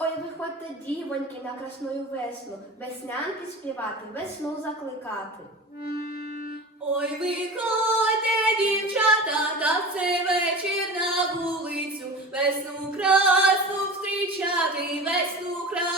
Ой, виходьте, дівоньки, на красну весну, веснянки співати, весну закликати. Ой, виходьте, дівчата, та в цей вечір на вулицю, весну красу встрічати, весну красну.